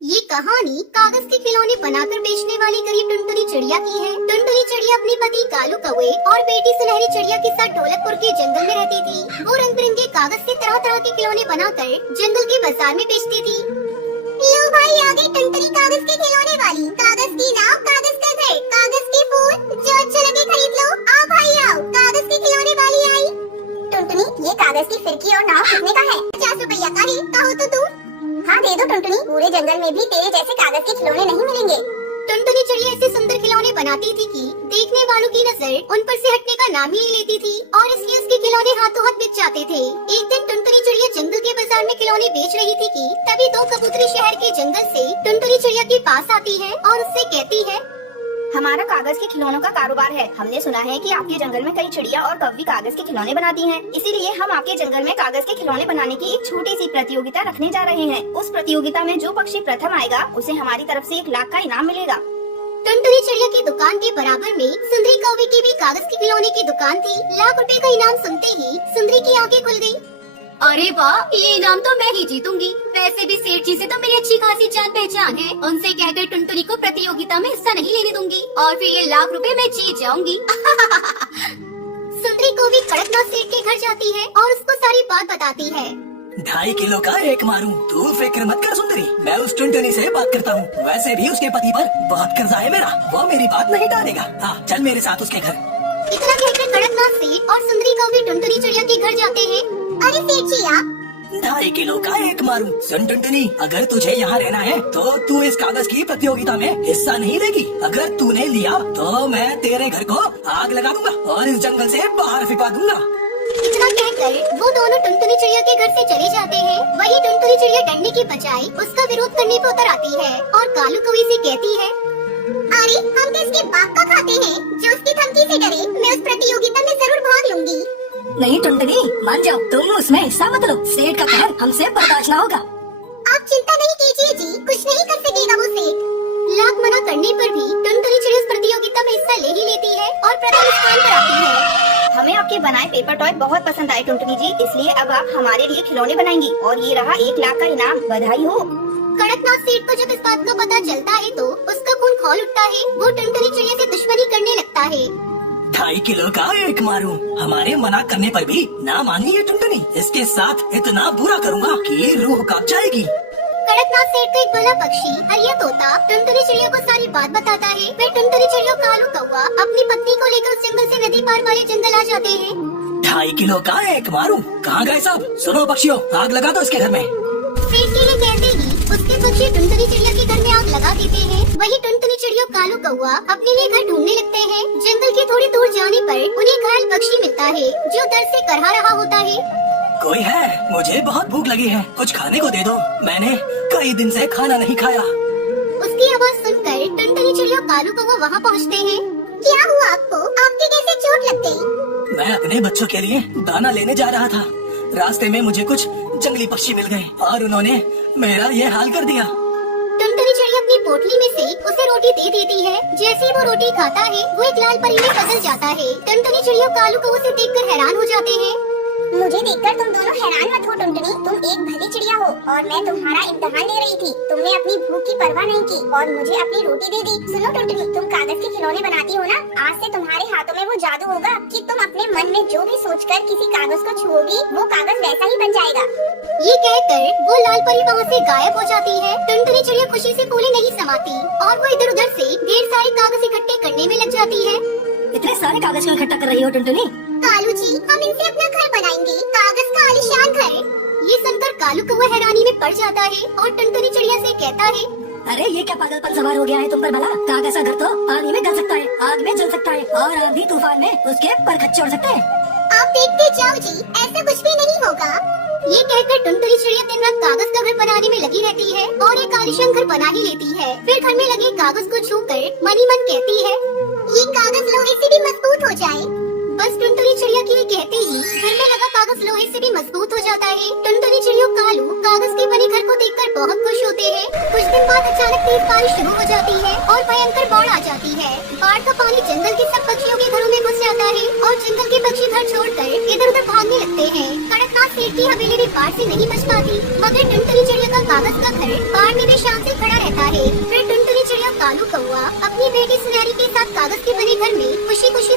ये कहानी कागज के खिलौने बनाकर बेचने वाली गरीब टुनटुनी चिड़िया की है। टुनटुनी चिड़िया अपने पति कालू कौवे और बेटी सुनहरी चिड़िया के साथ ढोलकपुर के जंगल में रहती थी। वो रंग बिरंगे कागज से तरह तरह के खिलौने बनाकर जंगल के बाजार में बेचती थी। लो भाई, आ गई टुनटुनी कागज के खिलौने वाली। कागज की नाव, कागज का घर, कागज के फूल, जो अच्छा लगे खरीद लो। आओ भाई आओ, कागज के खिलौने वाली आई। टुनटुनी, ये कागज की फिरकी और नाव कितने का है? 50 रुपया का है। कहो तो तुम। हाँ दे दो टुनटुनी, पूरे जंगल में भी तेरे जैसे कागज के खिलौने नहीं मिलेंगे। टुनटुनी चिड़िया ऐसे सुंदर खिलौने बनाती थी कि देखने वालों की नजर उन पर से हटने का नाम ही नहीं लेती थी और इसलिए उसके खिलौने हाथों हाथ बिक जाते थे। एक दिन टुनटुनी चिड़िया जंगल के बाजार में खिलौने बेच रही थी कि तभी दो कबूतरी शहर के जंगल से टुनटुनी चिड़िया के पास आती है और उससे कहती है, हमारा कागज के खिलौनों का कारोबार है। हमने सुना है कि आपके जंगल में कई चिड़िया और कौवी कागज के खिलौने बनाती हैं। इसीलिए हम आपके जंगल में कागज के खिलौने बनाने की एक छोटी सी प्रतियोगिता रखने जा रहे हैं। उस प्रतियोगिता में जो पक्षी प्रथम आएगा उसे हमारी तरफ से 1 लाख का इनाम मिलेगा। टुनटुनी चिड़िया की दुकान के बराबर में सुंदरी कौवे की भी कागज के खिलौने की दुकान थी। 1 लाख रुपए का इनाम सुनते ही सुंदरी की आंखें खुल गई। अरे वाह, ये इनाम तो मैं ही जीतूंगी। वैसे भी सेठ जी से तो मेरी अच्छी खासी जान पहचान है। उनसे कहकर टुनटुनी को प्रतियोगिता में हिस्सा नहीं लेने दूंगी और फिर ये 1 लाख रुपए मैं जीत जाऊंगी। सुंदरी कौवी कड़कनाथ सेठ के घर जाती है और उसको सारी बात बताती है। 2.5 किलो का एक मारूं, तू फिक्र मत कर सुंदरी, मैं उस टुनटुनी से बात करता हूँ। वैसे भी उसके पति पर बहुत कर्जा है मेरा, वो मेरी बात नहीं टालेगा। हाँ चल मेरे साथ उसके घर। इतना कहकर कड़कनाथ सेठ और सुंदरी कौवी टुनटुनी चिड़िया के घर जाते हैं। अरे सेठ जी आप 2.5 किलो का एक मारूं। सुन टुनटुनी, अगर तुझे यहाँ रहना है तो तू इस कागज की प्रतियोगिता में हिस्सा नहीं लेगी। अगर तूने लिया तो मैं तेरे घर को आग लगा दूंगा और इस जंगल से बाहर फिपा दूंगा। इतना कहकर वो दोनों टुनटुनी चिड़िया के घर से चले जाते हैं। वही टुनटुनी चिड़िया डरने की बजाय उसका विरोध करने पे उतर आती है और कालू कौवे से कहती है, अरे हम तो इसके बाप का खाते हैं, जो उसकी धमकी से डरे। मैं उस प्रतियोगिता में जरूर भाग लूंगी। नहीं टुनटुनी, मान जाओ, तुम उसमें हिस्सा मत लो। सेठ का कहर हमसे बर्दाश्त न होगा। आप चिंता नहीं कीजिए जी, कुछ नहीं कर सकेगा वो सेठ। लाख मना करने पर भी टुनटुनी चिड़िया इस प्रतियोगिता में हिस्सा ले ही लेती है और प्रथम स्थान पर आती है। हमें आपके बनाए पेपर टॉय बहुत पसंद आए टुनटुनी जी, इसलिए अब आप हमारे लिए खिलौने बनाएंगी और ये रहा 1 लाख का इनाम। बधाई हो। कड़कनाथ सेठ को जब इस बात का पता चलता है तो उसका खून खौल उठता है। वो टुनटुनी चिड़िया से दुश्मनी करने लगता है। 2.5 किलो का एक मारूं, हमारे मना करने पर भी ना मानी ये टुनटुनी। इसके साथ इतना बुरा करूँगा कि रूह कांप जाएगी। कड़कनाथ सेठ का एक भला पक्षी हरिया तोता टुनटुनी चिड़िया को सारी बात बताता है। फिर टुनटुनी चिड़िया कालू कौवा अपनी पत्नी को लेकर उस जंगल से नदी पार वाले जंगल आ जाते हैं। 2.5 किलो का एक मारूं, कहाँ गए सब? सुनो पक्षियों, आग लगा दो इसके घर में। सेठ के लिए कहते ही उसके पक्षी टुनटुनी चिड़िया के घर में आग लगा देते हैं। वही टुनटुनी चिड़िया कालू कौवा अपने लिए घर ढूंढने लगते हैं। जंगल के थोड़ी दूर जाने पर उन्हें घायल पक्षी मिलता है जो दर्द से करहा रहा होता है। कोई है? मुझे बहुत भूख लगी है, कुछ खाने को दे दो, मैंने कई दिन से खाना नहीं खाया। उसकी आवाज सुनकर टुनटुनी चिड़िया कालू कौवा वहाँ पहुँचते हैं। क्या हुआ आपको? आपके कैसे चोट लग गई? मैं अपने बच्चों के लिए दाना लेने जा रहा था। रास्ते में मुझे कुछ जंगली पक्षी मिल गए और उन्होंने मेरा ये हाल कर दिया। टुनटुनी चिड़िया अपनी पोटली में से उसे रोटी दे देती है। जैसे ही वो रोटी खाता है वो एक लाल परी में बदल जाता है। टुनटुनी चिड़िया कालू कौवे से देखकर हैरान हो जाते हैं। मुझे देखकर तुम दोनों हैरान मत हो टुनटुनी, तुम एक भली चिड़िया हो और मैं तुम्हारा इम्तिहान ले रही थी। तुमने अपनी भूख की परवाह नहीं की और मुझे अपनी रोटी दे दी। सुनो टुनटुनी, तुम कागज के खिलौने बनाती हो ना, आज से तुम्हारे हाथों में वो जादू होगा कि तुम अपने मन में जो भी सोचकर किसी कागज को छुओगी वो कागज वैसा ही बन जाएगा। ये कहकर वो लाल परी वहाँ से गायब हो जाती है। टुनटुनी चिड़िया खुशी से फूले नहीं समाती और वो इधर उधर से ढेर सारे कागज इकट्ठे करने में लग जाती है। इतने सारे कागज क्यों इकट्ठा कर रही हो टुनटुनी? कालू जी, हम इनसे अपना घर बनाएंगे, कागज का आलीशान घर। ये सुनकर कालू कौवा हैरानी में पड़ जाता है और टुनटुनी चिड़िया से कहता है, अरे ये क्या पागलपन सवार हो गया है तुम पर भला? कागज का घर तो पानी में गल सकता है, आग में जल सकता है और आंधी तूफान में उसके परखच्चे उड़ सकते हैं। आप देखते जाओ जी, ऐसा कुछ भी नहीं होगा। ये कहकर टुनटुनी चिड़िया दिन रात कागज का घर बनाने में लगी रहती है और एक आलीशान घर बना ही लेती है। फिर घर में लगे कागज को छूकर मनी मन कहती है, ये कागज लोहे से भी मजबूत हो जाए। बस टुनटुनी चिड़िया के कहते ही घर में लगा कागज लोहे से भी मजबूत हो जाता है। टुनटुनी चिड़िया कालू कागज के बने घर को देखकर बहुत खुश होते हैं। कुछ दिन बाद अचानक तेज बारिश शुरू हो जाती है और भयंकर बाढ़ आ जाती है। बाढ़ का पानी जंगल के सब पक्षियों के घरों में घुस जाता है और जंगल के पक्षी घर छोड़कर इधर उधर भागने लगते हैं। कड़कनाथ सेठ की हवेली भी बाढ़ से नहीं बच पाती, मगर टुनटुनी चिड़िया का कागज का घर बाढ़ में भी शान से खड़ा रहता है। फिर टुनटुनी चिड़िया कालू कौआ अपनी बेटी सुनहरी के साथ कागज के बने घर में खुशी खुशी